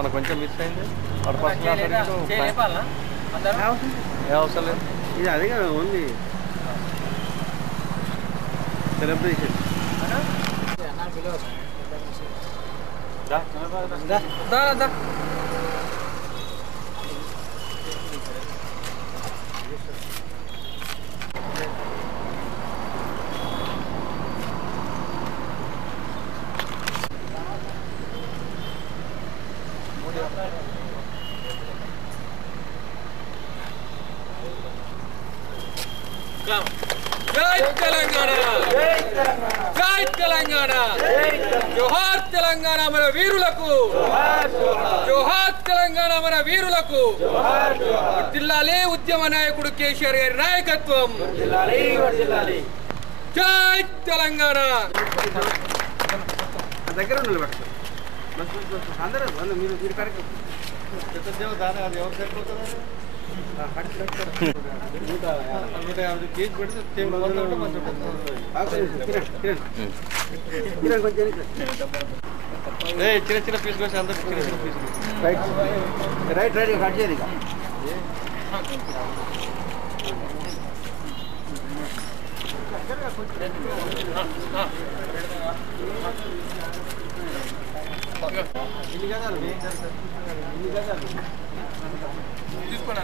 మనకు కొంచెం మిస్ అయింది ఏ అవసరం లేదు ఇది అదే కదా ఓన్లీ సెలబ్రేషన్ జై తెలంగాణ జై తెలంగాణ జోహార్ తెలంగాణ మన వీరులకు జోహార్ తెలంగాణ మన వీరులకు జిల్లాలే ఉద్యమ నాయకుడు కేసీఆర్ గారి నాయకత్వం జై తెలంగాణ దగ్గర అందరూ మీరు మీరు కరెక్ట్ కేక్ పెడితే చిన్న చిన్న పీస్ వచ్చి అందరికి చిన్న చిన్న పీస్ రైట్ రైట్ కట్ చేయాలి ఇక తీసుకోండి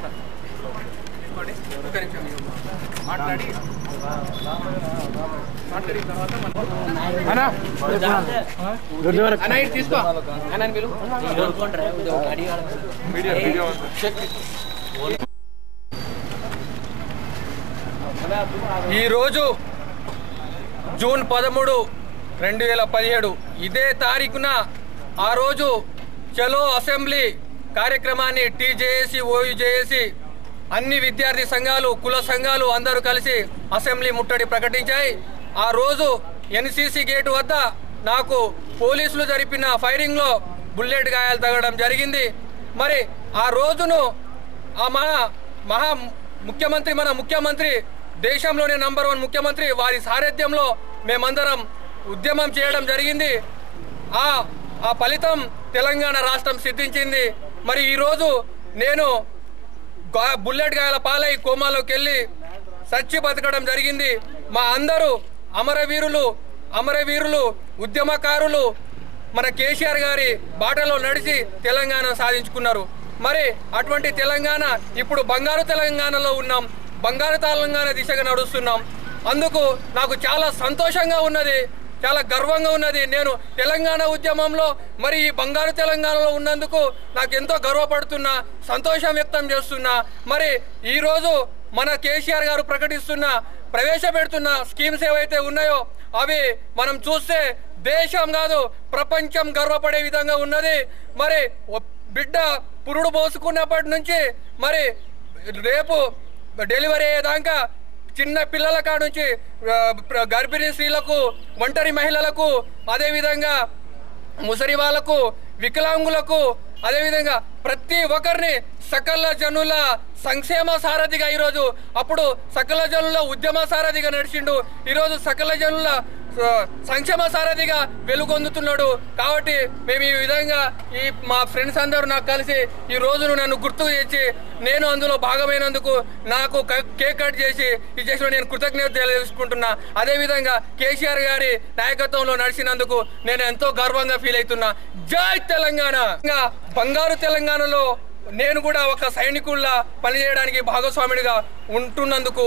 మాట్లాడి తీసుకో ఈరోజు జూన్ 13, 2017 ఇదే తారీఖున ఆ రోజు చలో అసెంబ్లీ కార్యక్రమాన్ని టీజేఏసీ ఓయూజేఏసీ అన్ని విద్యార్థి సంఘాలు కుల సంఘాలు అందరూ కలిసి అసెంబ్లీ ముట్టడి ప్రకటించాయి. ఆ రోజు ఎన్సీసీ గేటు వద్ద నాకు పోలీసులు జరిపిన ఫైరింగ్లో బుల్లెట్ గాయాలు తగలడం జరిగింది. మరి ఆ రోజును మన ముఖ్యమంత్రి దేశంలోనే నంబర్ 1 ముఖ్యమంత్రి వారి సారథ్యంలో మేమందరం ఉద్యమం చేయడం జరిగింది. ఆ ఫలితం తెలంగాణ రాష్ట్రం సిద్ధించింది. మరి ఈరోజు నేను బుల్లెట్ గాయాల పాలై కోమాలోకి వెళ్ళి సచ్చి బతకడం జరిగింది. మా అందరూ అమరవీరులు ఉద్యమకారులు మన కేసీఆర్ గారి బాటలో నడిచి తెలంగాణ సాధించుకున్నారు. మరి అటువంటి తెలంగాణ ఇప్పుడు బంగారు తెలంగాణలో ఉన్నాం, బంగారు తెలంగాణ దిశగా నడుస్తున్నాం. అందుకు నాకు చాలా సంతోషంగా ఉన్నది, చాలా గర్వంగా ఉన్నది. నేను తెలంగాణ ఉద్యమంలో మరి ఈ బంగారు తెలంగాణలో ఉన్నందుకు నాకు ఎంతో గర్వపడుతున్నా, సంతోషం వ్యక్తం చేస్తున్నా. మరి ఈరోజు మన కేసీఆర్ గారు ప్రవేశపెడుతున్న స్కీమ్స్ ఏవైతే ఉన్నాయో అవి మనం చూస్తే దేశం కాదు ప్రపంచం గర్వపడే విధంగా ఉన్నది. మరి బిడ్డ పురుడు పోసుకున్నప్పటి నుంచి మరి రేపు డెలివరీ అయ్యేదాకా చిన్న పిల్లల కాడ నుంచి గర్భిణీ స్త్రీలకు, ఒంటరి మహిళలకు, అదేవిధంగా ముసలి వాళ్లకు, వికలాంగులకు, అదేవిధంగా ప్రతి ఒక్కరిని సకల జనుల సంక్షేమ సారథిగా ఈరోజు, అప్పుడు సకల జనుల ఉద్యమ సారథిగా నడిచిండు, ఈరోజు సకల జనుల సంక్షేమ సారథిగా వెలుగొందుతున్నాడు. కాబట్టి మేము ఈ విధంగా మా ఫ్రెండ్స్ అందరూ నాకు కలిసి ఈ రోజును నన్ను గుర్తు చేసి నేను అందులో భాగమైనందుకు నాకు కేక్ కట్ చేసి ఇచ్చేసిన నేను కృతజ్ఞత తెలియజేసుకుంటున్నా. అదేవిధంగా కేసీఆర్ గారి నాయకత్వంలో నడిచినందుకు నేను ఎంతో గర్వంగా ఫీల్ అవుతున్నా. జై తెలంగాణ. బంగారు తెలంగాణలో నేను కూడా ఒక సైనికుల్లా పనిచేయడానికి భాగస్వామిడిగా ఉంటున్నందుకు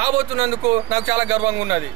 కాబోతున్నందుకు నాకు చాలా గర్వంగా ఉన్నది.